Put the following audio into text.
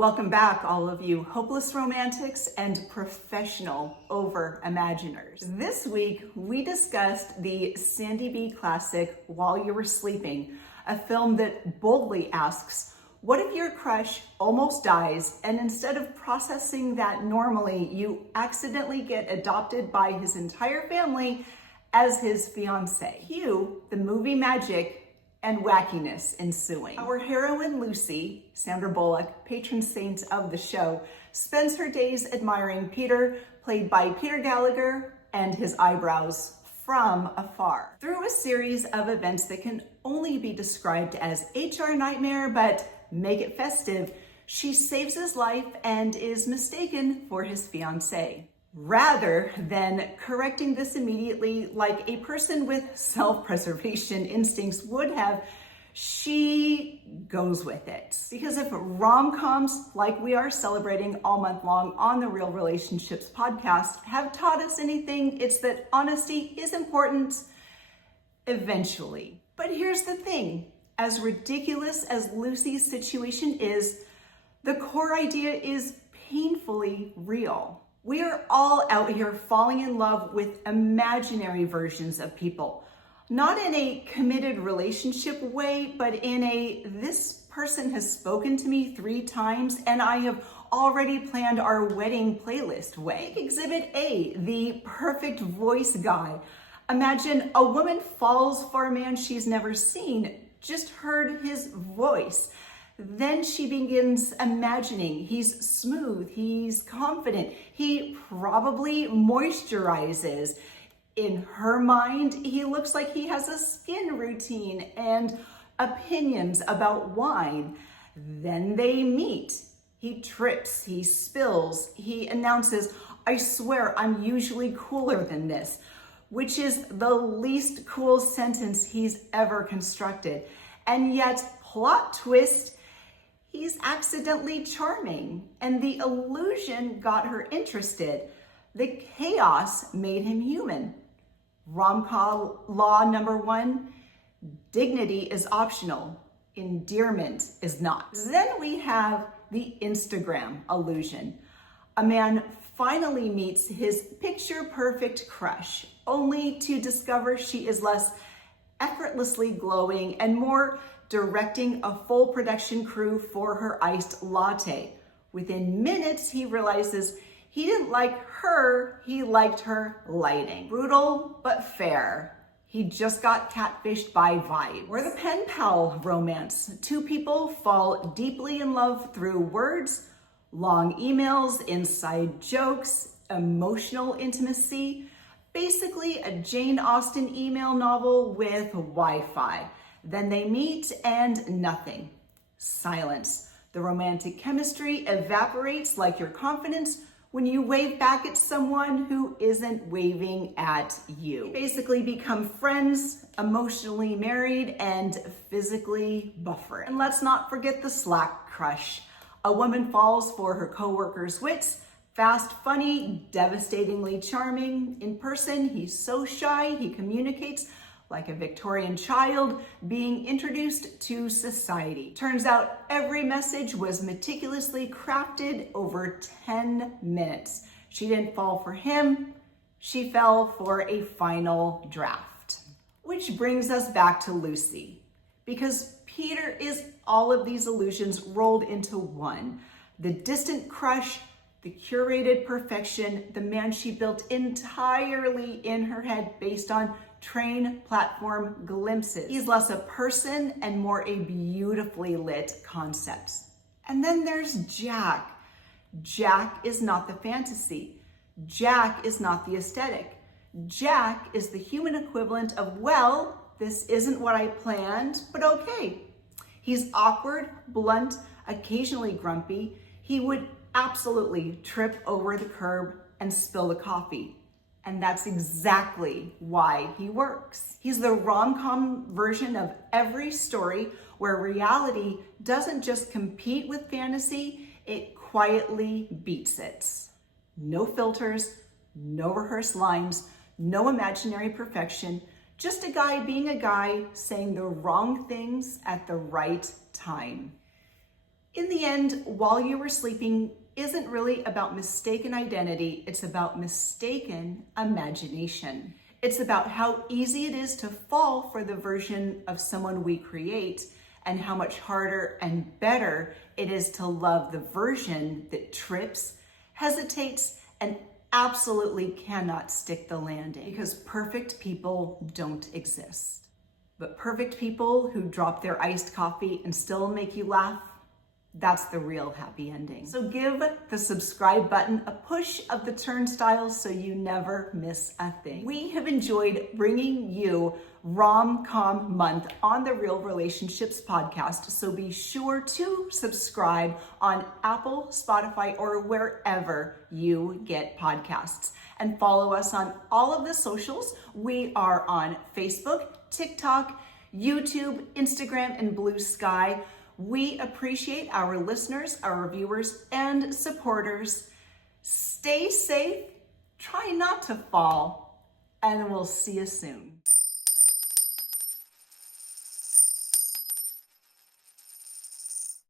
Welcome back, all of you hopeless romantics and professional over-imaginers. This week, we discussed the Sandy B classic, While You Were Sleeping, a film that boldly asks, what if your crush almost dies and instead of processing that normally, you accidentally get adopted by his entire family as his fiancé? Cue the movie magic and wackiness ensuing. Our heroine Lucy, Sandra Bullock, patron saint of the show, spends her days admiring Peter, played by Peter Gallagher, and his eyebrows from afar. Through a series of events that can only be described as HR nightmare, but make it festive, she saves his life and is mistaken for his fiancé. Rather than correcting this immediately like a person with self-preservation instincts would have, she goes with it. Because if rom-coms, like we are celebrating all month long on the Real Relationships podcast, have taught us anything, it's that honesty is important eventually. But here's the thing, as ridiculous as Lucy's situation is, the core idea is painfully real. We are all out here falling in love with imaginary versions of people, not in a committed relationship way, but in a, this person has spoken to me 3 times and I have already planned our wedding playlist way. Exhibit A, the perfect voice guy. Imagine a woman falls for a man she's never seen, just heard his voice. Then she begins imagining he's smooth, he's confident, he probably moisturizes. In her mind, he looks like he has a skin routine and opinions about wine. Then they meet. He trips, he spills, he announces, I swear I'm usually cooler than this, which is the least cool sentence he's ever constructed. And yet, plot twist, he's accidentally charming, and the illusion got her interested. The chaos made him human. Rom-com law number 1, dignity is optional, endearment is not. Then we have the Instagram illusion. A man finally meets his picture-perfect crush, only to discover she is less effortlessly glowing and more directing a full production crew for her iced latte. Within minutes, he realizes he didn't like her, he liked her lighting. Brutal, but fair. He just got catfished by Vibe. Or the pen pal romance. 2 people fall deeply in love through words, long emails, inside jokes, emotional intimacy. Basically a Jane Austen email novel with Wi-Fi. Then they meet and nothing. Silence. The romantic chemistry evaporates like your confidence when you wave back at someone who isn't waving at you. You basically become friends, emotionally married, and physically buffered. And let's not forget the Slack crush. A woman falls for her coworker's wits, fast, funny, devastatingly charming. In person, he's so shy, he communicates like a Victorian child being introduced to society. Turns out every message was meticulously crafted over 10 minutes. She didn't fall for him, she fell for a final draft. Which brings us back to Lucy, because Peter is all of these illusions rolled into one. The distant crush, the curated perfection, the man she built entirely in her head based on train platform glimpses. He's less a person and more a beautifully lit concept. And then there's Jack. Jack is not the fantasy. Jack is not the aesthetic. Jack is the human equivalent of, well, this isn't what I planned, but okay. He's awkward, blunt, occasionally grumpy. He would absolutely trip over the curb and spill the coffee. And that's exactly why he works. He's the rom-com version of every story where reality doesn't just compete with fantasy, it quietly beats it. No filters, no rehearsed lines, no imaginary perfection, just a guy being a guy saying the wrong things at the right time. In the end, While You Were Sleeping isn't really about mistaken identity, it's about mistaken imagination. It's about how easy it is to fall for the version of someone we create, and how much harder and better it is to love the version that trips, hesitates, and absolutely cannot stick the landing. Because perfect people don't exist. But perfect people who drop their iced coffee and still make you laugh, that's the real happy ending. So give the subscribe button a push of the turnstile so you never miss a thing. We have enjoyed bringing you RomCom Month on the Real Relationships podcast, so be sure to subscribe on Apple, Spotify, or wherever you get podcasts. And follow us on all of the socials. We are on Facebook, TikTok, YouTube, Instagram, and Blue Sky. We appreciate our listeners, our viewers, and supporters. Stay safe, try not to fall, and we'll see you soon.